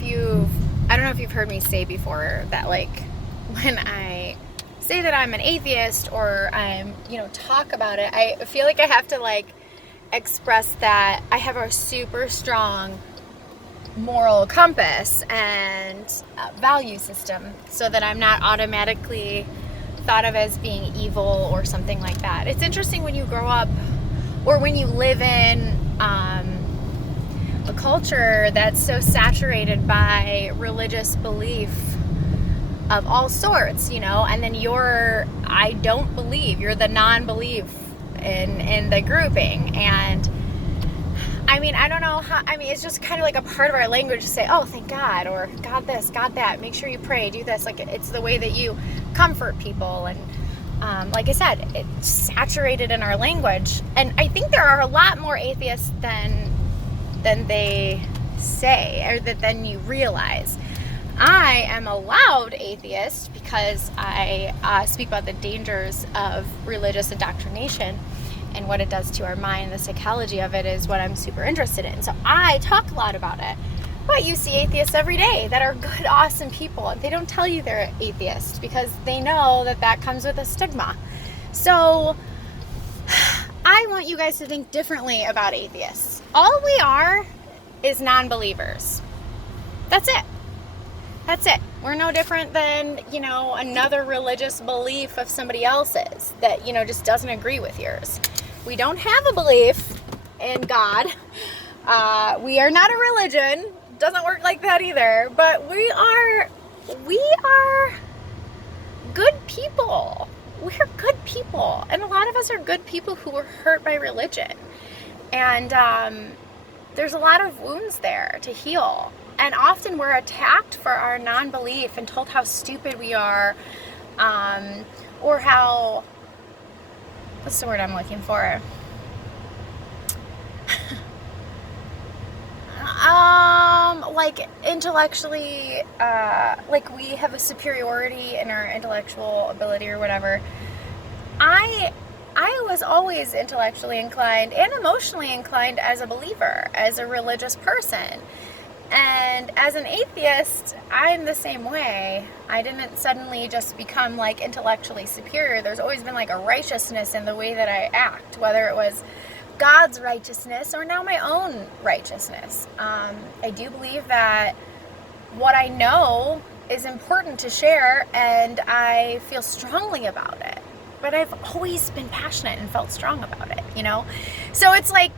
if you've heard me say before that, like, when I say that I'm an atheist or I'm, talk about it, I feel like I have to, like, express that I have a super strong moral compass and value system so that I'm not automatically thought of as being evil or something like that. It's interesting when you grow up or when you live in a culture that's so saturated by religious belief of all sorts, and then I don't believe, you're the non-belief in the grouping. And I mean, I don't know how, it's just kind of like a part of our language to say, oh, thank God, or God this, God that, make sure you pray, do this. Like, it's the way that you comfort people. And like I said, it's saturated in our language. And I think there are a lot more atheists than they say, or than you realize. I am a loud atheist because I speak about the dangers of religious indoctrination and what it does to our mind. The psychology of it is what I'm super interested in. So I talk a lot about it. But you see atheists every day that are good, awesome people. They don't tell you they're atheists because they know that comes with a stigma. So I want you guys to think differently about atheists. All we are is non-believers. That's it. That's it. We're no different than, another religious belief of somebody else's that, just doesn't agree with yours. We don't have a belief in God. We are not a religion. Doesn't work like that either. But we are good people. We're good people. And a lot of us are good people who were hurt by religion. And there's a lot of wounds there to heal. And often we're attacked for our non-belief and told how stupid we are, or how, what's the word I'm looking for? Like intellectually, like we have a superiority in our intellectual ability or whatever. I was always intellectually inclined and emotionally inclined as a believer, as a religious person. And as an atheist, I'm the same way. I didn't suddenly just become like intellectually superior. There's always been like a righteousness in the way that I act, whether it was God's righteousness or now my own righteousness. I do believe that what I know is important to share, and I feel strongly about it. But I've always been passionate and felt strong about it, So it's like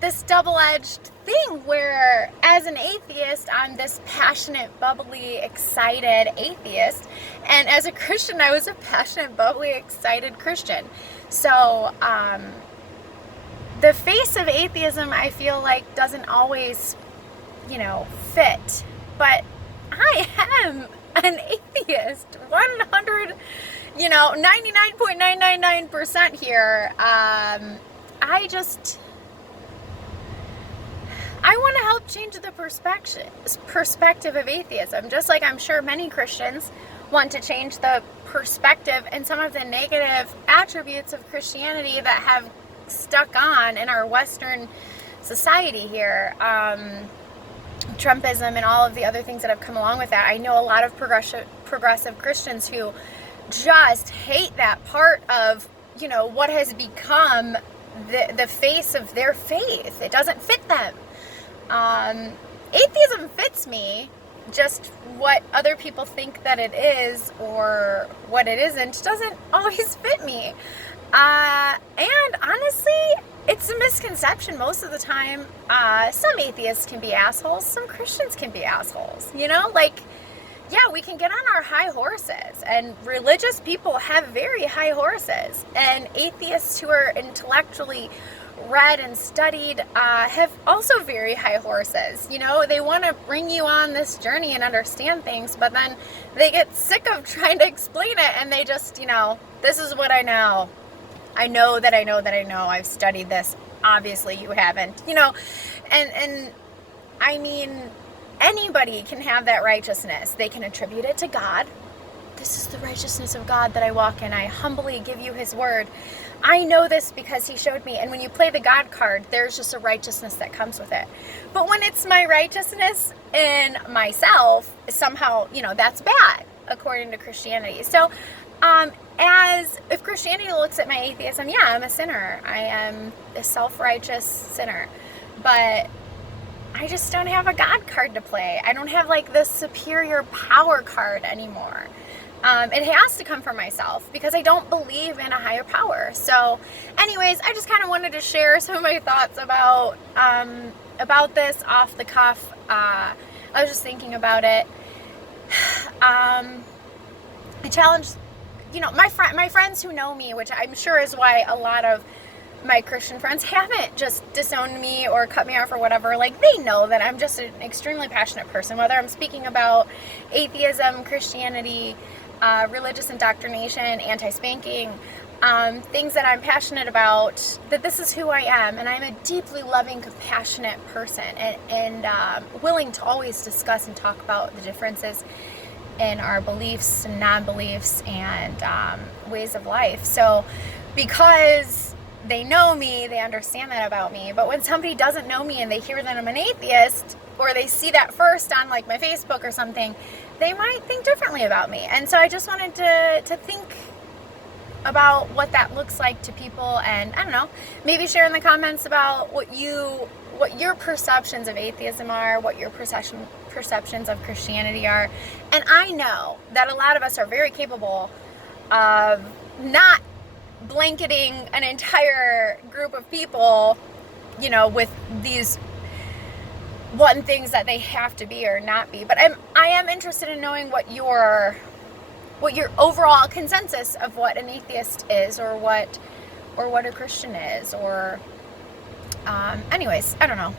this double-edged thing where as an atheist, I'm this passionate, bubbly, excited atheist. And as a Christian, I was a passionate, bubbly, excited Christian. So the face of atheism, I feel like, doesn't always, fit. But I am an atheist, 99.999% here. I want to help change the perspective of atheism, just like I'm sure many Christians want to change the perspective and some of the negative attributes of Christianity that have stuck on in our Western society here. Trumpism and all of the other things that have come along with that. I know a lot of progressive Christians who just hate that part of, what has become the face of their faith. It doesn't fit them. Atheism fits me. Just what other people think that it is or what it isn't doesn't always fit me. And honestly, it's a misconception most of the time. Some atheists can be assholes. Some Christians can be assholes. Yeah, we can get on our high horses, and religious people have very high horses, and atheists who are intellectually read and studied have also very high horses. They want to bring you on this journey and understand things, but then they get sick of trying to explain it, and they just, this is what I know. I know that I know that I know. I've studied this. Obviously you haven't, and I mean, anybody can have that righteousness. They can attribute it to God. this is the righteousness of God that I walk in. I humbly give you his word. I know this because he showed me. And when you play the God card, there's just a righteousness that comes with it. But when it's my righteousness in myself, somehow, that's bad according to Christianity. So, as if Christianity looks at my atheism, yeah, I'm a sinner. I am a self-righteous sinner. But I just don't have a God card to play. I don't have like the superior power card anymore. It has to come from myself because I don't believe in a higher power. So anyways, I just kind of wanted to share some of my thoughts about this off the cuff. I was just thinking about it. I challenged, my friends who know me, which I'm sure is why a lot of my Christian friends haven't just disowned me or cut me off or whatever. Like, they know that I'm just an extremely passionate person, whether I'm speaking about atheism, Christianity, religious indoctrination, anti-spanking, things that I'm passionate about, that this is who I am. And I'm a deeply loving, compassionate person and willing to always discuss and talk about the differences in our beliefs and non-beliefs and ways of life. So because they know me, they understand that about me. But when somebody doesn't know me and they hear that I'm an atheist, or they see that first on like my Facebook or something, they might think differently about me. And so I just wanted to think about what that looks like to people, and I don't know, maybe share in the comments about what your perceptions of atheism are, what your perceptions of Christianity are. And I know that a lot of us are very capable of not blanketing an entire group of people, with these one things that they have to be or not be. But I am interested in knowing what your overall consensus of what an atheist is, or what a Christian is, or anyways, I don't know.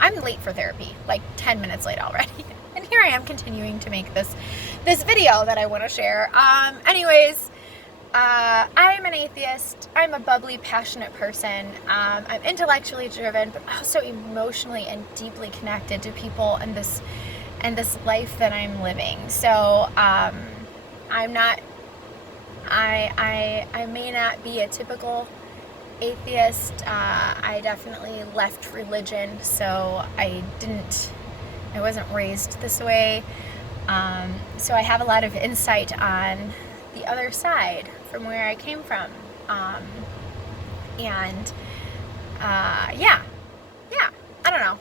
I'm late for therapy, like 10 minutes late already. And here I am continuing to make this video that I want to share. Anyways, I'm an atheist. I'm a bubbly, passionate person. I'm intellectually driven, but also emotionally and deeply connected to people and this life that I'm living. So I'm not. I may not be a typical atheist. I definitely left religion, so I wasn't raised this way. So I have a lot of insight on the other side from where I came from. I don't know.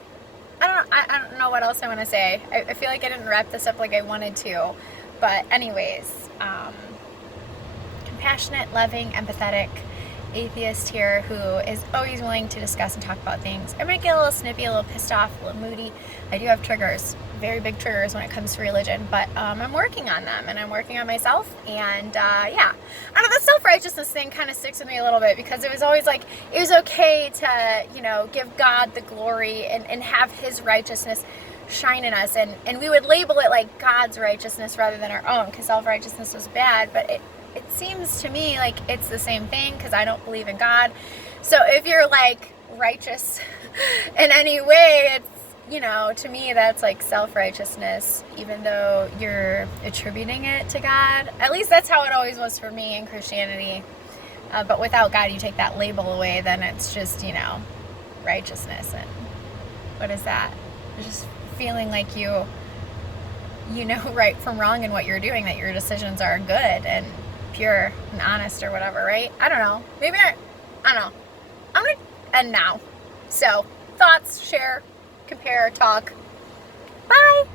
I don't know what else I want to say. I feel like I didn't wrap this up like I wanted to. But anyways, compassionate, loving, empathetic atheist here who is always willing to discuss and talk about things. I might get a little snippy, a little pissed off, a little moody. I do have triggers, very big triggers when it comes to religion, but I'm working on them, and I'm working on myself. And I don't know, the self-righteousness thing kind of sticks with me a little bit, because it was always like, it was okay to, give God the glory and have his righteousness shine in us, and we would label it like God's righteousness rather than our own, because self-righteousness was bad. But it seems to me like it's the same thing, because I don't believe in God. So if you're like righteous in any way, it's, to me that's like self-righteousness, even though you're attributing it to God. At least that's how it always was for me in Christianity. But without God, you take that label away, then it's just, righteousness. And what is that? Just feeling like you know right from wrong in what you're doing, that your decisions are good and pure and honest or whatever, right? I don't know. Maybe I don't know. I'm going to end now. So, thoughts, share, compare, talk. Bye!